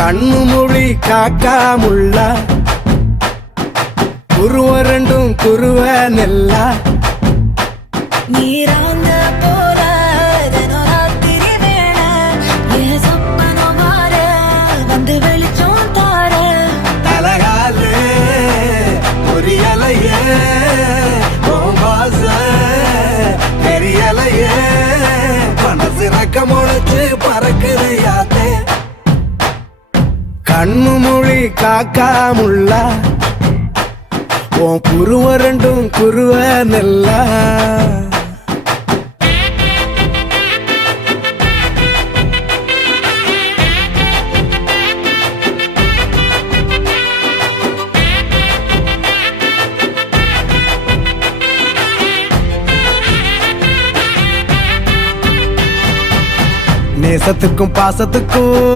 கண்ணு மொழி காக்காமுள்ள குருவ ரெண்டும் குருவ நெல்லா நீராங்க போல தினராத்திரி வேண என் சொப்பனம் மாற வந்து வெளிச்சம் தார தலகாலே பொரியலையே வாச பெரியலையே மனசு ரக்க முளைச்சு பறக்குது யாத்தே கண்ணு மொழி காக்காமுள்ள உன் குருவ ரெண்டும் குருவ நெல்லா நேசத்துக்கும் பாசத்துக்கும்